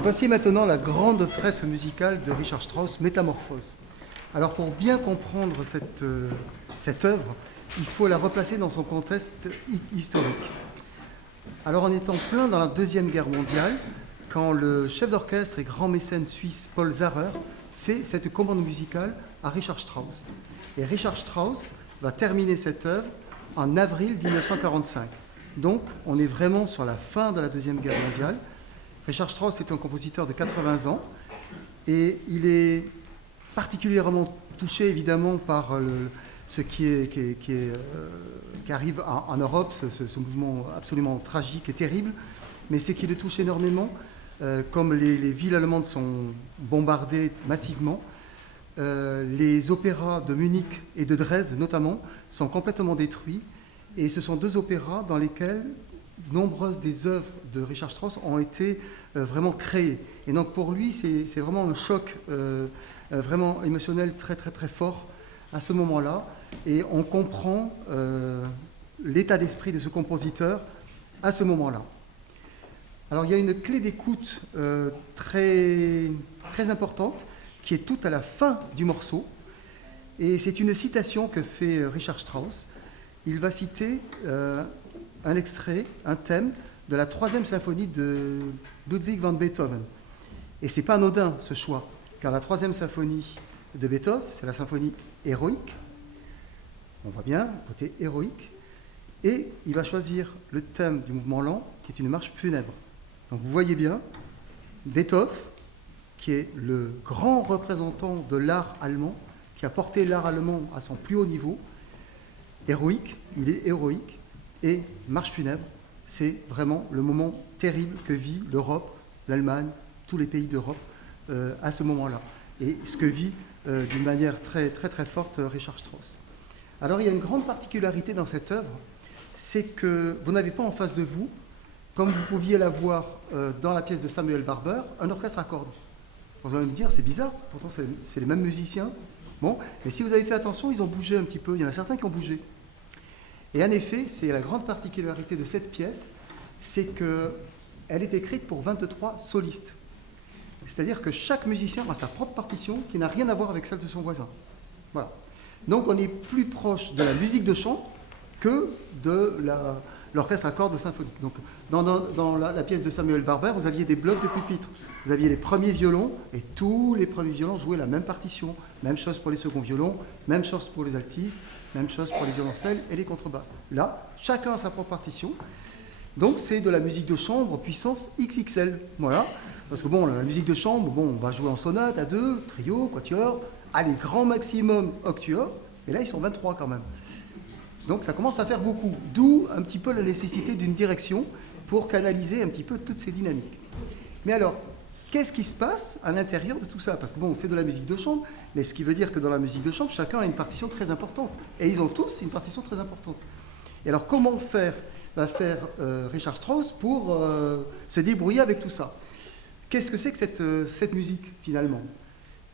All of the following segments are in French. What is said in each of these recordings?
Et voici maintenant la grande fresque musicale de Richard Strauss, Métamorphose. Alors pour bien comprendre cette œuvre, il faut la replacer dans son contexte historique. Alors on est en plein dans la Deuxième Guerre mondiale, quand le chef d'orchestre et grand mécène suisse Paul Zahrer fait cette commande musicale à Richard Strauss. Et Richard Strauss va terminer cette œuvre en avril 1945. Donc on est vraiment sur la fin de la Deuxième Guerre mondiale. Richard Strauss est un compositeur de 80 ans et il est particulièrement touché évidemment par ce qui arrive en Europe, ce mouvement absolument tragique et terrible, mais ce qui le touche énormément, comme les villes allemandes sont bombardées massivement, les opéras de Munich et de Dresde notamment sont complètement détruits, et ce sont deux opéras dans lesquels nombreuses des œuvres de Richard Strauss ont été vraiment créées. Et donc pour lui, c'est vraiment un choc vraiment émotionnel très très très fort à ce moment-là, et on comprend l'état d'esprit de ce compositeur à ce moment-là. Alors il y a une clé d'écoute très, très importante qui est toute à la fin du morceau, et c'est une citation que fait Richard Strauss. Il va citer un extrait, un thème de la 3e symphonie de Ludwig van Beethoven. Et ce n'est pas anodin ce choix, car la 3e symphonie de Beethoven, c'est la symphonie héroïque. On voit bien, côté héroïque. Et il va choisir le thème du mouvement lent, qui est une marche funèbre. Donc vous voyez bien, Beethoven, qui est le grand représentant de l'art allemand, qui a porté l'art allemand à son plus haut niveau, héroïque, il est héroïque, et marche funèbre, c'est vraiment le moment terrible que vit l'Europe, l'Allemagne, tous les pays d'Europe à ce moment-là. Et ce que vit d'une manière très, très, très forte Richard Strauss. Alors il y a une grande particularité dans cette œuvre, c'est que vous n'avez pas en face de vous, comme vous pouviez l'avoir dans la pièce de Samuel Barber, un orchestre à cordes. Vous allez me dire, c'est bizarre, pourtant c'est les mêmes musiciens. Bon, mais si vous avez fait attention, ils ont bougé un petit peu, il y en a certains qui ont bougé. Et en effet, c'est la grande particularité de cette pièce, c'est qu'elle est écrite pour 23 solistes. C'est-à-dire que chaque musicien a sa propre partition qui n'a rien à voir avec celle de son voisin. Voilà. Donc on est plus proche de la musique de chambre que de l'orchestre à cordes symphonique. Donc dans la pièce de Samuel Barber, vous aviez des blocs de pupitres. Vous aviez les premiers violons, et tous les premiers violons jouaient la même partition. Même chose pour les seconds violons, même chose pour les altistes, même chose pour les violoncelles et les contrebasses. Là, chacun a sa propre partition. Donc c'est de la musique de chambre puissance XXL. Voilà. Parce que bon, la musique de chambre, bon, on va jouer en sonate à 2, trio, quatuor, allez, grand maximum octuor, et là ils sont 23 quand même. Donc ça commence à faire beaucoup, d'où un petit peu la nécessité d'une direction pour canaliser un petit peu toutes ces dynamiques. Mais alors, qu'est-ce qui se passe à l'intérieur de tout ça? Parce que bon, c'est de la musique de chambre, mais ce qui veut dire que dans la musique de chambre, chacun a une partition très importante. Et ils ont tous une partition très importante. Et alors, comment va faire Richard Strauss pour se débrouiller avec tout ça? Qu'est-ce que c'est que cette musique, finalement?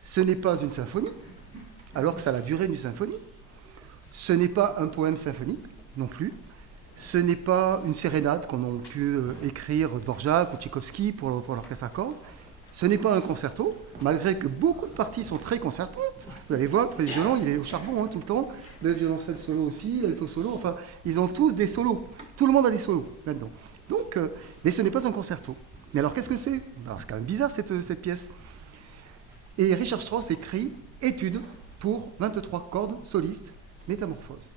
Ce n'est pas une symphonie, alors que ça a la durée d'une symphonie. Ce n'est pas un poème symphonique, non plus. Ce n'est pas une sérénade qu'on a pu écrire Dvorak ou Tchaïkovski pour l'orchestre à cordes. Ce n'est pas un concerto, malgré que beaucoup de parties sont très concertantes. Vous allez voir, le violon, il est au charbon tout le temps. Le violoncelle solo aussi, l'alto solo, enfin, ils ont tous des solos. Tout le monde a des solos là-dedans. Donc, mais ce n'est pas un concerto. Mais alors, qu'est-ce que c'est? Alors, c'est quand même bizarre, cette pièce. Et Richard Strauss écrit « Étude pour 23 cordes solistes, Métamorphose ».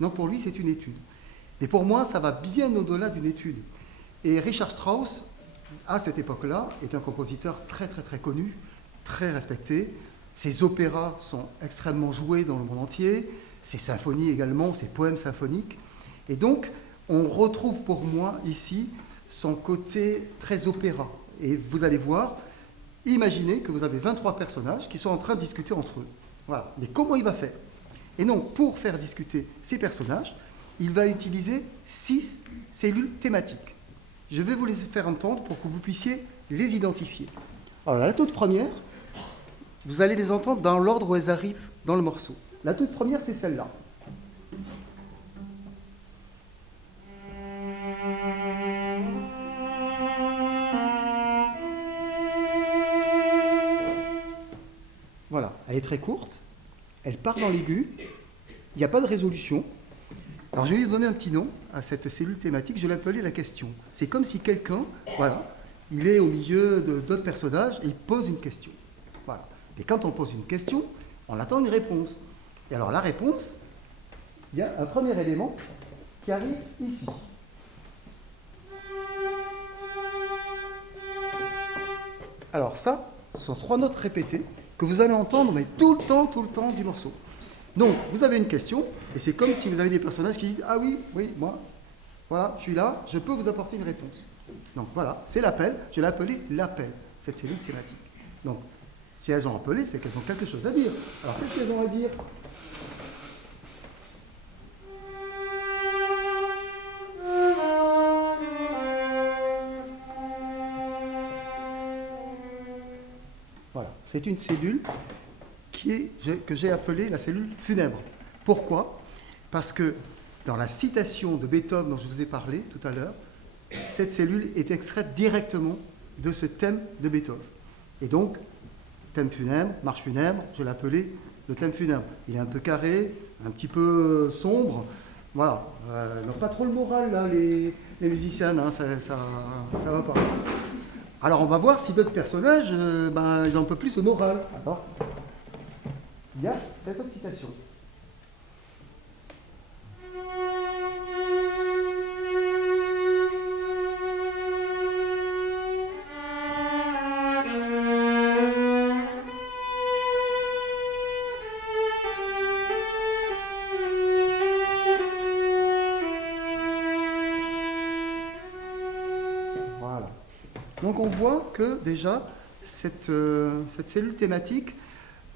Donc, pour lui, c'est une étude. Mais pour moi, ça va bien au-delà d'une étude. Et Richard Strauss, à cette époque-là, est un compositeur très, très, très connu, très respecté. Ses opéras sont extrêmement joués dans le monde entier, ses symphonies également, ses poèmes symphoniques. Et donc, on retrouve pour moi ici son côté très opéra. Et vous allez voir, imaginez que vous avez 23 personnages qui sont en train de discuter entre eux. Voilà. Mais comment il va faire? Et non, pour faire discuter ces personnages, il va utiliser 6 cellules thématiques. Je vais vous les faire entendre pour que vous puissiez les identifier. Alors, la toute première, vous allez les entendre dans l'ordre où elles arrivent dans le morceau. La toute première, c'est celle-là. Voilà, elle est très courte, elle part dans l'aigu, il n'y a pas de résolution. Alors je vais lui donner un petit nom à cette cellule thématique, je l'ai appelée la question. C'est comme si quelqu'un, voilà, il est au milieu d'autres personnages et il pose une question. Voilà. Et quand on pose une question, on attend une réponse. Et alors la réponse, il y a un premier élément qui arrive ici. Alors ça, ce sont 3 notes répétées que vous allez entendre mais tout le temps du morceau. Donc, vous avez une question, et c'est comme si vous avez des personnages qui disent « Ah oui, oui, moi, voilà, je suis là, je peux vous apporter une réponse. » Donc voilà, c'est l'appel, je l'ai appelé l'appel, cette cellule thématique. Donc, si elles ont appelé, c'est qu'elles ont quelque chose à dire. Alors, qu'est-ce qu'elles ont à dire ? Voilà, c'est une cellule que j'ai appelée la cellule funèbre. Pourquoi ? Parce que dans la citation de Beethoven dont je vous ai parlé tout à l'heure, cette cellule est extraite directement de ce thème de Beethoven. Et donc, thème funèbre, marche funèbre, je l'ai appelé le thème funèbre. Il est un peu carré, un petit peu sombre. Voilà, ils n'ont pas trop le moral, là, les musiciens, hein, ça va pas. Alors on va voir si d'autres personnages, ils ont un peu plus au moral. Alors, il y a cette autre citation. Voilà. Donc on voit que déjà, cette cellule thématique,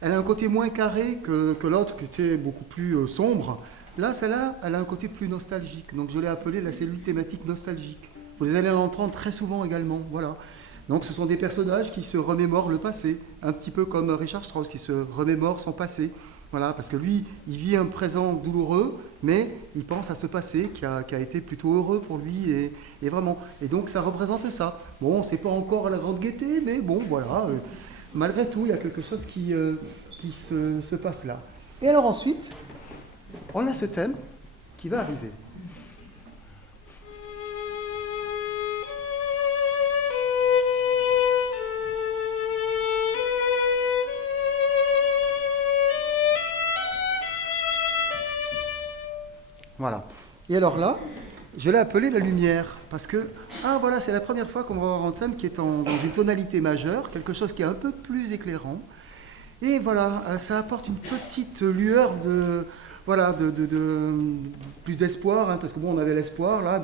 elle a un côté moins carré que l'autre qui était beaucoup plus sombre. Là, celle-là, elle a un côté plus nostalgique. Donc je l'ai appelée la cellule thématique nostalgique. Vous allez l'entendre très souvent également. Voilà. Donc ce sont des personnages qui se remémorent le passé, un petit peu comme Richard Strauss qui se remémore son passé. Voilà, parce que lui, il vit un présent douloureux, mais il pense à ce passé qui a été plutôt heureux pour lui, et vraiment. Et donc ça représente ça. Bon, c'est pas encore la grande gaieté, mais bon, voilà. Malgré tout, il y a quelque chose qui se passe là. Et alors ensuite, on a ce thème qui va arriver. Voilà. Et alors là, je l'ai appelé la lumière, parce que, voilà, c'est la première fois qu'on va avoir un thème qui est dans une tonalité majeure, quelque chose qui est un peu plus éclairant. Et voilà, ça apporte une petite lueur plus d'espoir, hein, parce que bon, on avait l'espoir, là,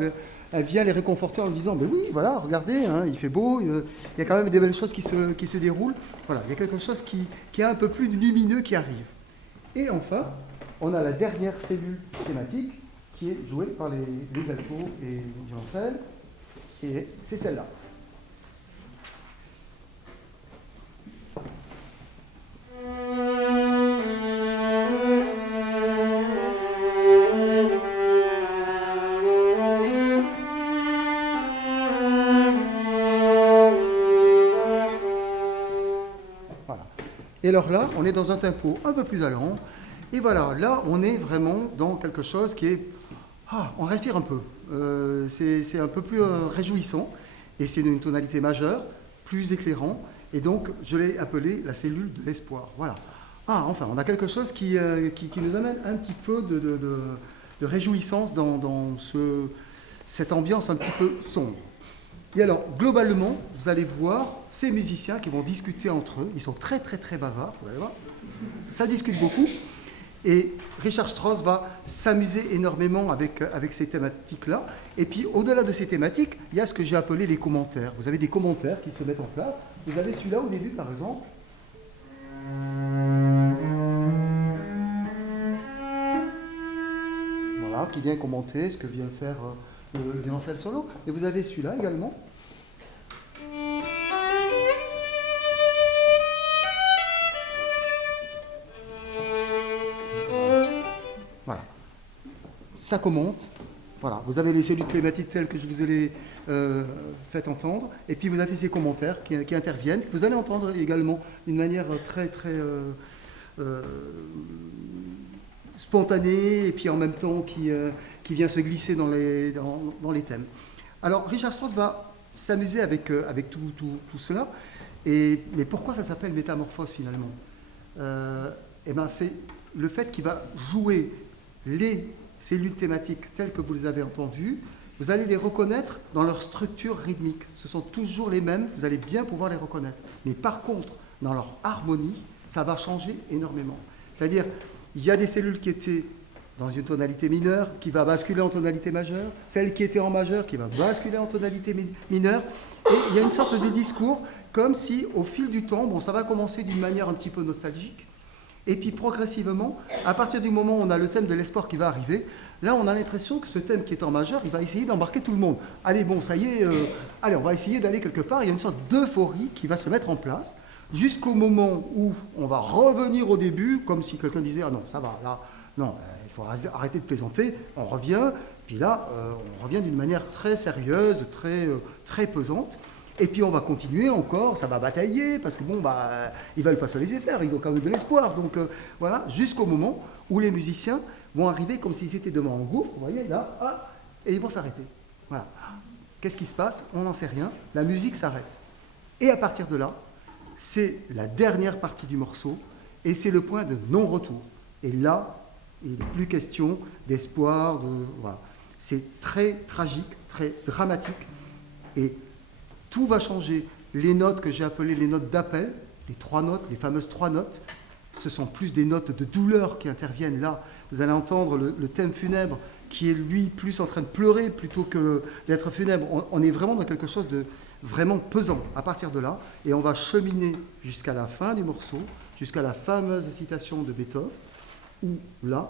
elle vient les réconforter en disant, oui, voilà, regardez, hein, il fait beau, il y a quand même des belles choses qui se déroulent. Voilà, il y a quelque chose qui est un peu plus lumineux qui arrive. Et enfin, on a la dernière cellule thématique, qui est jouée par les altos et violoncelles, et c'est celle-là. Voilà. Et alors là, on est dans un tempo un peu plus allant, et voilà, là, on est vraiment dans quelque chose qui est... on respire un peu. C'est un peu plus réjouissant. Et c'est une tonalité majeure, plus éclairant. Et donc, je l'ai appelé la cellule de l'espoir. Voilà. Enfin, on a quelque chose qui nous amène un petit peu de réjouissance dans cette ambiance un petit peu sombre. Et alors, globalement, vous allez voir ces musiciens qui vont discuter entre eux. Ils sont très, très, très bavards, vous allez voir. Ça discute beaucoup. Et Richard Strauss va s'amuser énormément avec ces thématiques-là. Et puis, au-delà de ces thématiques, il y a ce que j'ai appelé les commentaires. Vous avez des commentaires qui se mettent en place. Vous avez celui-là au début, par exemple. Voilà, qui vient commenter ce que vient faire le violoncelle solo. Et vous avez celui-là également. Ça commente, Voilà, vous avez les cellules clématiques telles que je vous ai les fait entendre, et puis vous avez ces commentaires qui interviennent, que vous allez entendre également d'une manière très très spontanée, et puis en même temps qui vient se glisser dans les thèmes. Alors Richard Strauss va s'amuser avec tout cela, mais pourquoi ça s'appelle Métamorphose finalement? Eh ben, c'est le fait qu'il va jouer les cellules thématiques telles que vous les avez entendues, vous allez les reconnaître dans leur structure rythmique. Ce sont toujours les mêmes, vous allez bien pouvoir les reconnaître. Mais par contre, dans leur harmonie, ça va changer énormément. C'est-à-dire, il y a des cellules qui étaient dans une tonalité mineure, qui va basculer en tonalité majeure, celle qui était en majeure, qui va basculer en tonalité mineure, et il y a une sorte de discours, comme si, au fil du temps, bon, ça va commencer d'une manière un petit peu nostalgique, et puis progressivement, à partir du moment où on a le thème de l'espoir qui va arriver, là on a l'impression que ce thème qui est en majeur, il va essayer d'embarquer tout le monde. Allez, bon, ça y est, allez, on va essayer d'aller quelque part. Il y a une sorte d'euphorie qui va se mettre en place, jusqu'au moment où on va revenir au début, comme si quelqu'un disait, ah non, ça va, là, non, il faut arrêter de plaisanter, on revient, puis là, on revient d'une manière très sérieuse, très pesante. Et puis on va continuer encore, ça va batailler, parce que bon, bah, ils ne veulent pas se laisser faire, ils ont quand même de l'espoir. Donc voilà, jusqu'au moment où les musiciens vont arriver comme s'ils étaient devant un gouffre, vous voyez, là, ah, et ils vont s'arrêter. Voilà. Qu'est-ce qui se passe? On n'en sait rien, la musique s'arrête. Et à partir de là, c'est la dernière partie du morceau, et c'est le point de non-retour. Et là, il n'est plus question d'espoir, voilà. C'est très tragique, très dramatique, et tout va changer. Les notes que j'ai appelées les notes d'appel, les 3 notes, les fameuses 3 notes, ce sont plus des notes de douleur qui interviennent là. Vous allez entendre le thème funèbre qui est lui plus en train de pleurer plutôt que d'être funèbre. On est vraiment dans quelque chose de vraiment pesant à partir de là, et on va cheminer jusqu'à la fin du morceau, jusqu'à la fameuse citation de Beethoven, où là,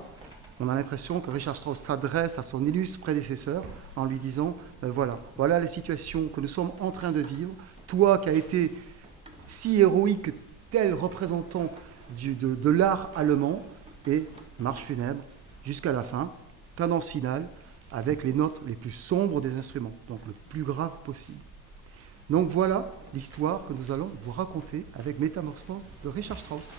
on a l'impression que Richard Strauss s'adresse à son illustre prédécesseur en lui disant voilà les situations que nous sommes en train de vivre. Toi qui as été si héroïque, tel représentant de l'art allemand, et marche funèbre jusqu'à la fin, cadence finale, avec les notes les plus sombres des instruments, donc le plus grave possible. Donc voilà l'histoire que nous allons vous raconter avec Métamorphose de Richard Strauss.